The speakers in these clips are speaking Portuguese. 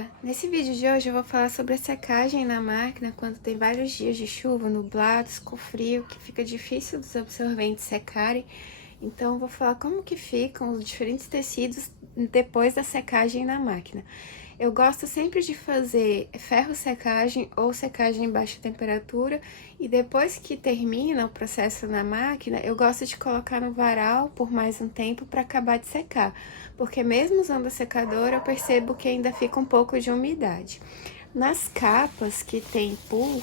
Olá! Nesse vídeo de hoje eu vou falar sobre a secagem na máquina quando tem vários dias de chuva, nublados, com frio, que fica difícil dos absorventes secarem. Então eu vou falar como que ficam os diferentes tecidos depois da secagem na máquina. Eu gosto sempre de fazer ferro secagem ou secagem em baixa temperatura e depois que termina o processo na máquina, eu gosto de colocar no varal por mais um tempo para acabar de secar, porque mesmo usando a secadora eu percebo que ainda fica um pouco de umidade. Nas capas que tem pull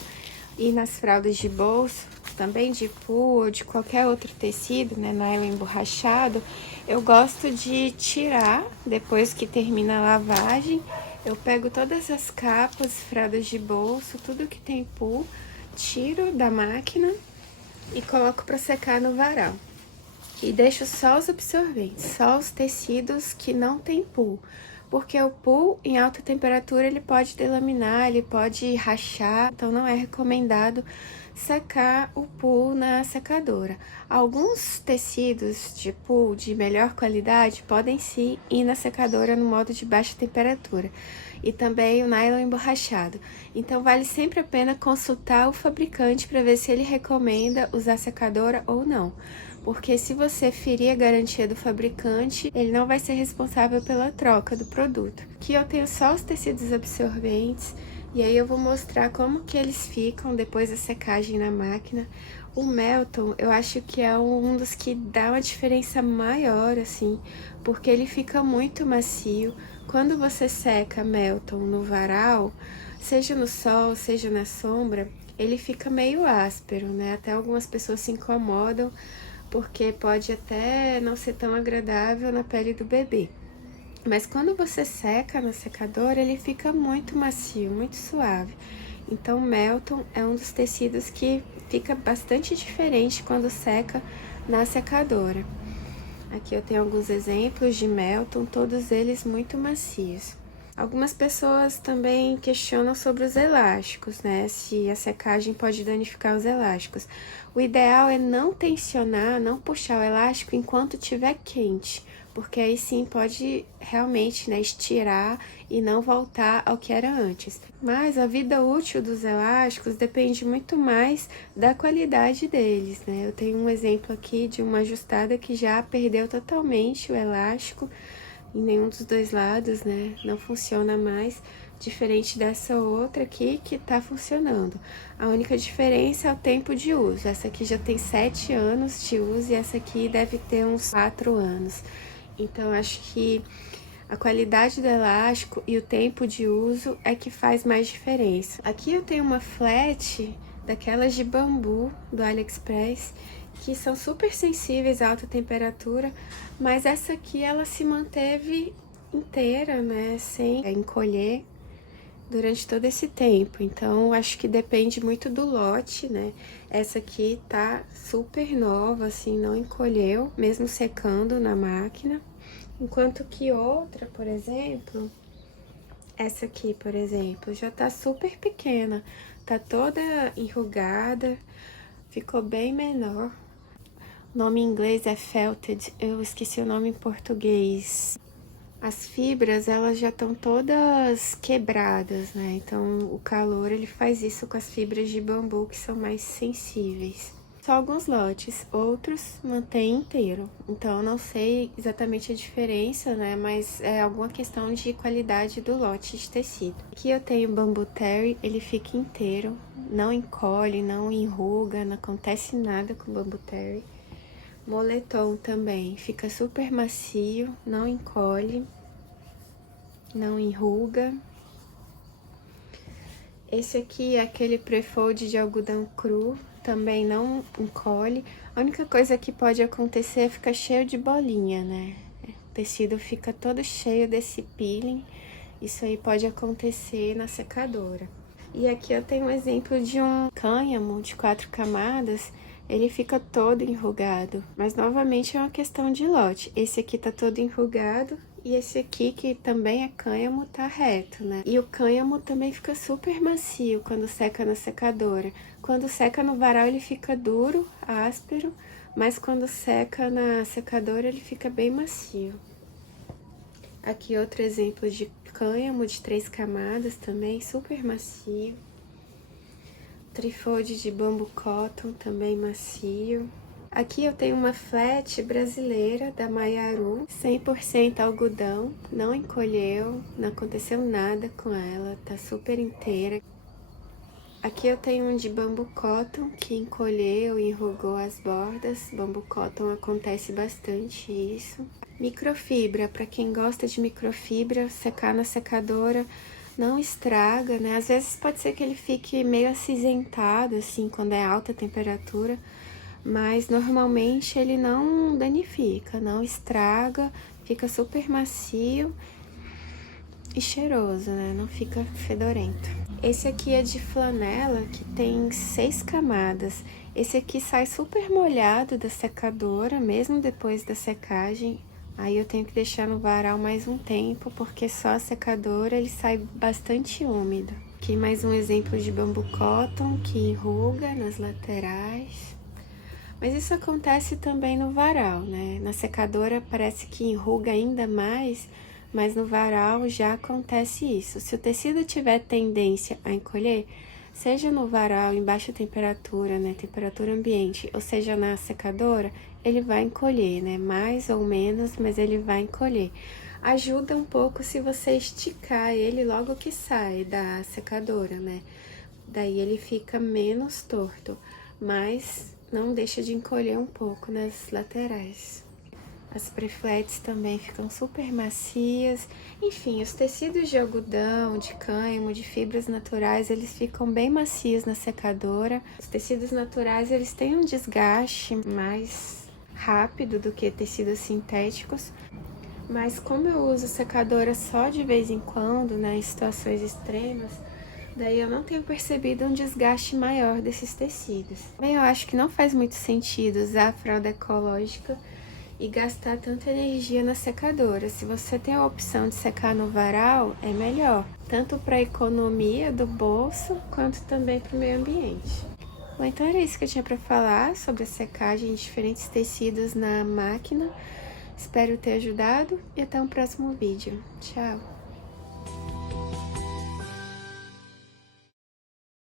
e nas fraldas de bolso, também de pull ou de qualquer outro tecido, né, nylon emborrachado, eu gosto de tirar depois que termina a lavagem. Eu pego todas as capas, fraldas de bolso, tudo que tem pull, tiro da máquina e coloco para secar no varal. E deixo só os absorventes, só os tecidos que não tem pull. Porque o pull em alta temperatura ele pode delaminar, ele pode rachar, então não é recomendado secar o pull na secadora. Alguns tecidos de pull de melhor qualidade podem sim ir na secadora no modo de baixa temperatura. E também o nylon emborrachado. Então vale sempre a pena consultar o fabricante para ver se ele recomenda usar secadora ou não. Porque se você ferir a garantia do fabricante, ele não vai ser responsável pela troca do produto. Aqui eu tenho só os tecidos absorventes, e aí eu vou mostrar como que eles ficam depois da secagem na máquina. O Melton, eu acho que é um dos que dá uma diferença maior, assim, porque ele fica muito macio. Quando você seca Melton no varal, seja no sol, seja na sombra, ele fica meio áspero, né? Até algumas pessoas se incomodam, porque pode até não ser tão agradável na pele do bebê. Mas quando você seca na secadora, ele fica muito macio, muito suave. Então, o Melton é um dos tecidos que fica bastante diferente quando seca na secadora. Aqui eu tenho alguns exemplos de Melton, todos eles muito macios. Algumas pessoas também questionam sobre os elásticos, né? Se a secagem pode danificar os elásticos. O ideal é não tensionar, não puxar o elástico enquanto estiver quente, porque aí sim pode realmente, né, estirar e não voltar ao que era antes. Mas a vida útil dos elásticos depende muito mais da qualidade deles, né? Eu tenho um exemplo aqui de uma ajustada que já perdeu totalmente o elástico em nenhum dos dois lados, né? Não funciona mais, diferente dessa outra aqui que tá funcionando. A única diferença é o tempo de uso. Essa aqui já tem 7 anos de uso e essa aqui deve ter uns 4 anos. Então, acho que a qualidade do elástico e o tempo de uso é que faz mais diferença. Aqui eu tenho uma flat daquelas de bambu do AliExpress, que são super sensíveis a alta temperatura, mas essa aqui ela se manteve inteira, né, sem encolher durante todo esse tempo. Então, acho que depende muito do lote, né? Essa aqui tá super nova, assim, não encolheu, mesmo secando na máquina. Enquanto que outra, por exemplo, essa aqui, por exemplo, já tá super pequena, tá toda enrugada, ficou bem menor. O nome em inglês é felted, eu esqueci o nome em português. As fibras, elas já estão todas quebradas, né? Então, o calor, ele faz isso com as fibras de bambu, que são mais sensíveis. Só alguns lotes, outros mantém inteiro. Então, eu não sei exatamente a diferença, né? Mas é alguma questão de qualidade do lote de tecido. Aqui eu tenho bambu terry, ele fica inteiro, não encolhe, não enruga, não acontece nada com o bambu terry. Moletom também, fica super macio, não encolhe, não enruga. Esse aqui é aquele prefold de algodão cru, também não encolhe. A única coisa que pode acontecer é ficar cheio de bolinha, né? O tecido fica todo cheio desse peeling, isso aí pode acontecer na secadora. E aqui eu tenho um exemplo de um cânhamo de 4 camadas, ele fica todo enrugado, mas novamente é uma questão de lote. Esse aqui tá todo enrugado e esse aqui, que também é cânhamo, tá reto, né? E o cânhamo também fica super macio quando seca na secadora. Quando seca no varal ele fica duro, áspero, mas quando seca na secadora ele fica bem macio. Aqui outro exemplo de cânhamo de 3 camadas também, super macio. Trifold de bambu cotton, também macio. Aqui eu tenho uma flat brasileira da Maiaru, 100% algodão, não encolheu, não aconteceu nada com ela, tá super inteira. Aqui eu tenho um de bambu cotton que encolheu e enrugou as bordas. Bambu cotton acontece bastante isso. Microfibra, para quem gosta de microfibra, secar na secadora não estraga, né? Às vezes pode ser que ele fique meio acinzentado, assim, quando é alta temperatura, mas normalmente ele não danifica, não estraga, fica super macio e cheiroso, né? Não fica fedorento. Esse aqui é de flanela, que tem 6 camadas. Esse aqui sai super molhado da secadora, mesmo depois da secagem. Aí eu tenho que deixar no varal mais um tempo, porque só a secadora ele sai bastante úmido. Aqui mais um exemplo de bambu cotton, que enruga nas laterais. Mas isso acontece também no varal, né? Na secadora parece que enruga ainda mais, mas no varal já acontece isso. Se o tecido tiver tendência a encolher, seja no varal em baixa temperatura, né, temperatura ambiente, ou seja na secadora, ele vai encolher, né, mais ou menos, mas ele vai encolher. Ajuda um pouco se você esticar ele logo que sai da secadora, né, daí ele fica menos torto, mas não deixa de encolher um pouco nas laterais. As prefletes também ficam super macias. Enfim, os tecidos de algodão, de cânhamo, de fibras naturais, eles ficam bem macios na secadora. Os tecidos naturais, eles têm um desgaste mais rápido do que tecidos sintéticos. Mas como eu uso secadora só de vez em quando, né, em situações extremas, daí eu não tenho percebido um desgaste maior desses tecidos. Bem, eu acho que não faz muito sentido usar a fralda ecológica e gastar tanta energia na secadora. Se você tem a opção de secar no varal, é melhor, tanto para a economia do bolso, quanto também para o meio ambiente. Bom, então era isso que eu tinha para falar sobre a secagem de diferentes tecidos na máquina. Espero ter ajudado e até um próximo vídeo. Tchau!